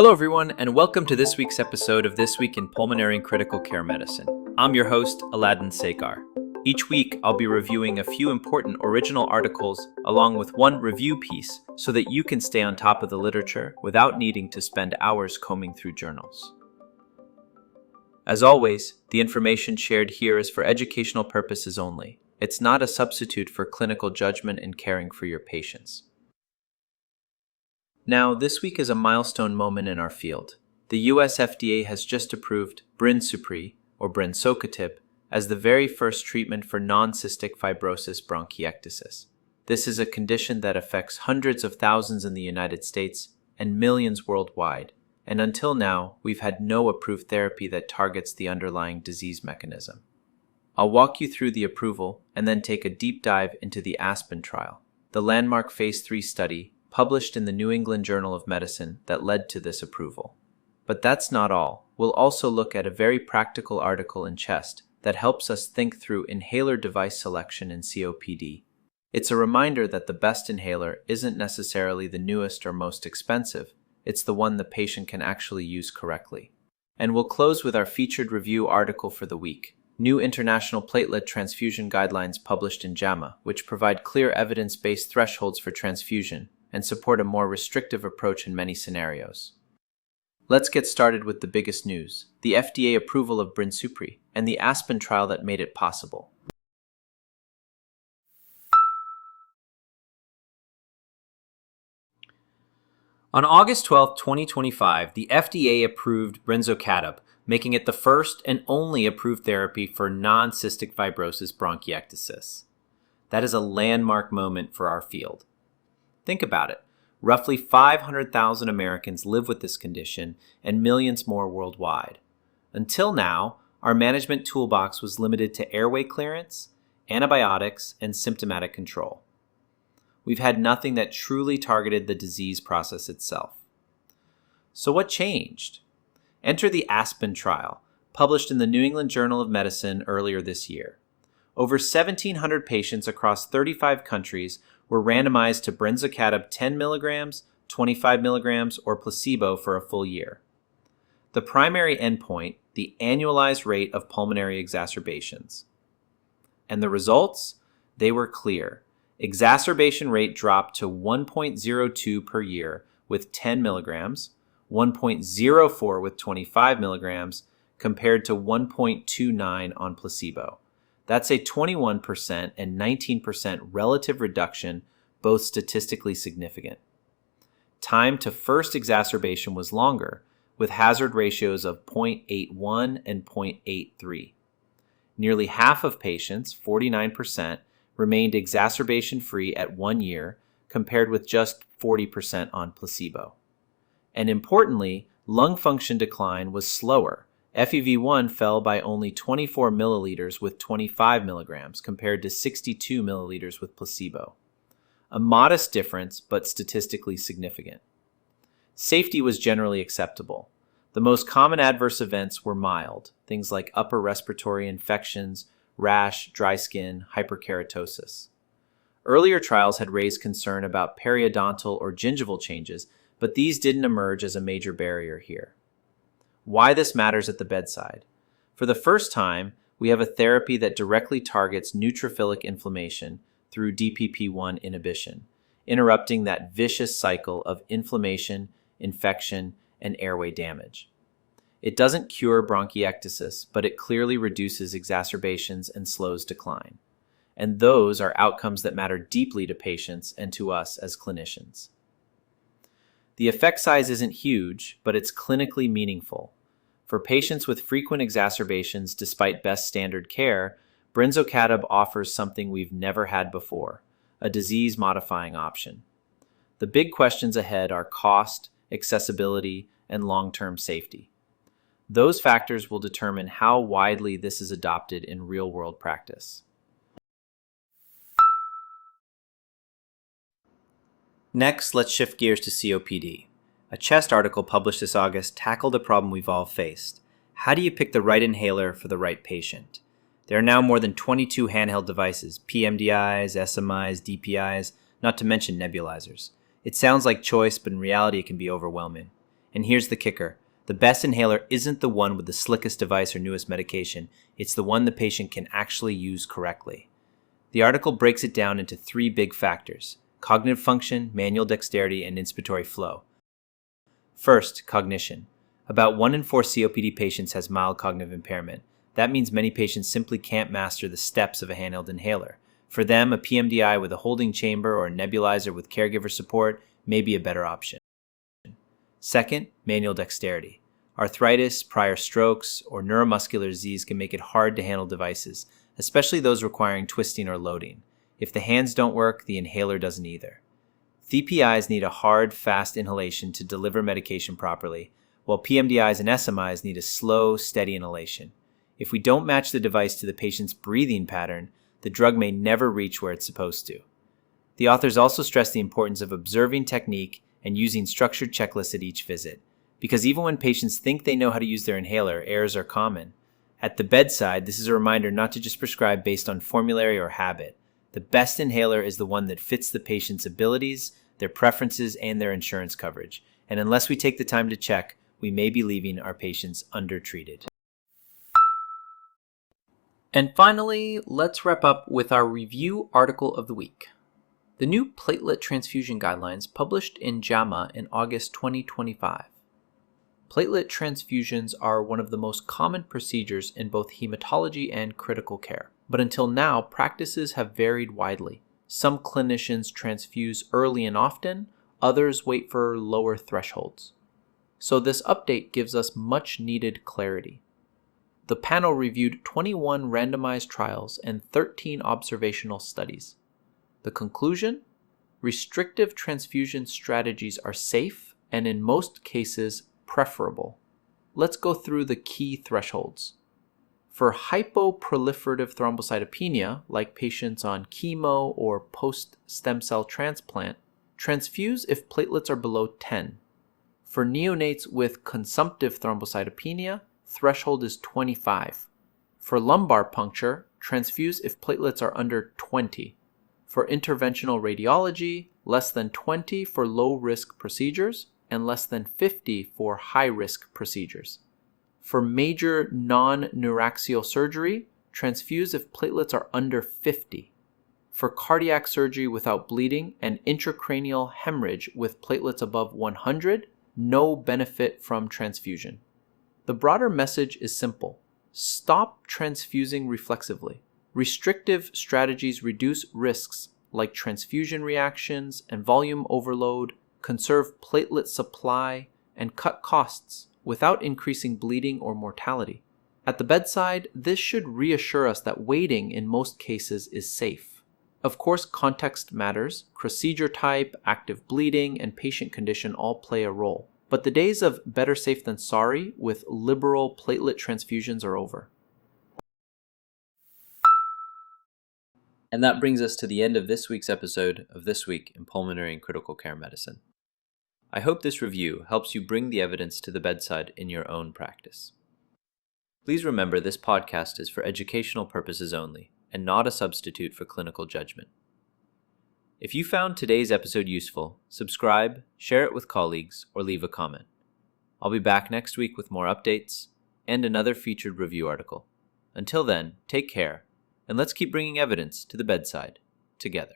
Hello, everyone, and welcome to this week's episode of This Week in Pulmonary and Critical Care Medicine. I'm your host, Aladdin Sagar. Each week, I'll be reviewing a few important original articles along with one review piece so that you can stay on top of the literature without needing to spend hours combing through journals. As always, the information shared here is for educational purposes only. It's not a substitute for clinical judgment in caring for your patients. Now, this week is a milestone moment in our field. The US FDA has just approved BRINSUPRI, or brensocatib, as the very first treatment for non-cystic fibrosis bronchiectasis. This is a condition that affects hundreds of thousands in the United States and millions worldwide, and until now, we've had no approved therapy that targets the underlying disease mechanism. I'll walk you through the approval and then take a deep dive into the Aspen trial, the landmark Phase 3 study published in the New England Journal of Medicine that led to this approval. But that's not all. We'll also look at a very practical article in Chest that helps us think through inhaler device selection in COPD. It's a reminder that the best inhaler isn't necessarily the newest or most expensive, it's the one the patient can actually use correctly. And we'll close with our featured review article for the week, New International Platelet Transfusion Guidelines published in JAMA, which provide clear evidence-based thresholds for transfusion and support a more restrictive approach in many scenarios. Let's get started with the biggest news, the FDA approval of BRINSUPRI and the Aspen trial that made it possible. On August 12, 2025, the FDA approved brensocatib, making it the first and only approved therapy for non-cystic fibrosis bronchiectasis. That is a landmark moment for our field. Think about it. Roughly 500,000 Americans live with this condition and millions more worldwide. Until now, our management toolbox was limited to airway clearance, antibiotics, and symptomatic control. We've had nothing that truly targeted the disease process itself. So what changed? Enter the Aspen trial, published in the New England Journal of Medicine earlier this year. Over 1,700 patients across 35 countries were randomized to brensocatib 10 milligrams, 25 milligrams, or placebo for a full year. The primary endpoint, the annualized rate of pulmonary exacerbations. And the results? They were clear. Exacerbation rate dropped to 1.02 per year with 10 milligrams, 1.04 with 25 milligrams, compared to 1.29 on placebo. That's a 21% and 19% relative reduction, both statistically significant. Time to first exacerbation was longer, with hazard ratios of 0.81 and 0.83. Nearly half of patients, 49%, remained exacerbation-free at 1 year, compared with just 40% on placebo. And importantly, lung function decline was slower. FEV1 fell by only 24 milliliters with 25 milligrams compared to 62 milliliters with placebo. A modest difference, but statistically significant. Safety was generally acceptable. The most common adverse events were mild, things like upper respiratory infections, rash, dry skin, hyperkeratosis. Earlier trials had raised concern about periodontal or gingival changes, but these didn't emerge as a major barrier here. Why this matters at the bedside. For the first time, we have a therapy that directly targets neutrophilic inflammation through DPP1 inhibition, interrupting that vicious cycle of inflammation, infection, and airway damage. It doesn't cure bronchiectasis, but it clearly reduces exacerbations and slows decline. And those are outcomes that matter deeply to patients and to us as clinicians. The effect size isn't huge, but it's clinically meaningful. For patients with frequent exacerbations despite best standard care, brensocatib offers something we've never had before, a disease-modifying option. The big questions ahead are cost, accessibility, and long-term safety. Those factors will determine how widely this is adopted in real-world practice. Next, let's shift gears to COPD. A Chest article published this August tackled a problem we've all faced. How do you pick the right inhaler for the right patient? There are now more than 22 handheld devices, PMDIs, SMIs, DPIs, not to mention nebulizers. It sounds like choice, but in reality it can be overwhelming. And here's the kicker. The best inhaler isn't the one with the slickest device or newest medication. It's the one the patient can actually use correctly. The article breaks it down into 3 big factors: cognitive function, manual dexterity, and inspiratory flow. First, cognition. About 1 in 4 COPD patients has mild cognitive impairment. That means many patients simply can't master the steps of a handheld inhaler. For them, a PMDI with a holding chamber or a nebulizer with caregiver support may be a better option. Second, manual dexterity. Arthritis, prior strokes, or neuromuscular disease can make it hard to handle devices, especially those requiring twisting or loading. If the hands don't work, the inhaler doesn't either. TPIs need a hard, fast inhalation to deliver medication properly, while PMDIs and SMIs need a slow, steady inhalation. If we don't match the device to the patient's breathing pattern, the drug may never reach where it's supposed to. The authors also stress the importance of observing technique and using structured checklists at each visit, because even when patients think they know how to use their inhaler, errors are common. At the bedside, this is a reminder not to just prescribe based on formulary or habit. The best inhaler is the one that fits the patient's abilities, their preferences, and their insurance coverage. And unless we take the time to check, we may be leaving our patients undertreated. And finally, let's wrap up with our review article of the week. The new platelet transfusion guidelines published in JAMA in August 2025. Platelet transfusions are one of the most common procedures in both hematology and critical care, but until now, practices have varied widely. Some clinicians transfuse early and often, others wait for lower thresholds. So this update gives us much needed clarity. The panel reviewed 21 randomized trials and 13 observational studies. The conclusion? Restrictive transfusion strategies are safe and in most cases preferable. Let's go through the key thresholds. For hypoproliferative thrombocytopenia, like patients on chemo or post-stem cell transplant, transfuse if platelets are below 10. For neonates with consumptive thrombocytopenia, threshold is 25. For lumbar puncture, transfuse if platelets are under 20. For interventional radiology, less than 20 for low-risk procedures and less than 50 for high-risk procedures. For major non-neuraxial surgery, transfuse if platelets are under 50. For cardiac surgery without bleeding and intracranial hemorrhage with platelets above 100, no benefit from transfusion. The broader message is simple. Stop transfusing reflexively. Restrictive strategies reduce risks like transfusion reactions and volume overload, conserve platelet supply, and cut costs without increasing bleeding or mortality. At the bedside, this should reassure us that waiting in most cases is safe. Of course, context matters. Procedure type, active bleeding, and patient condition all play a role. But the days of better safe than sorry with liberal platelet transfusions are over. And that brings us to the end of this week's episode of This Week in Pulmonary and Critical Care Medicine. I hope this review helps you bring the evidence to the bedside in your own practice. Please remember this podcast is for educational purposes only and not a substitute for clinical judgment. If you found today's episode useful, subscribe, share it with colleagues, or leave a comment. I'll be back next week with more updates and another featured review article. Until then, take care, and let's keep bringing evidence to the bedside together.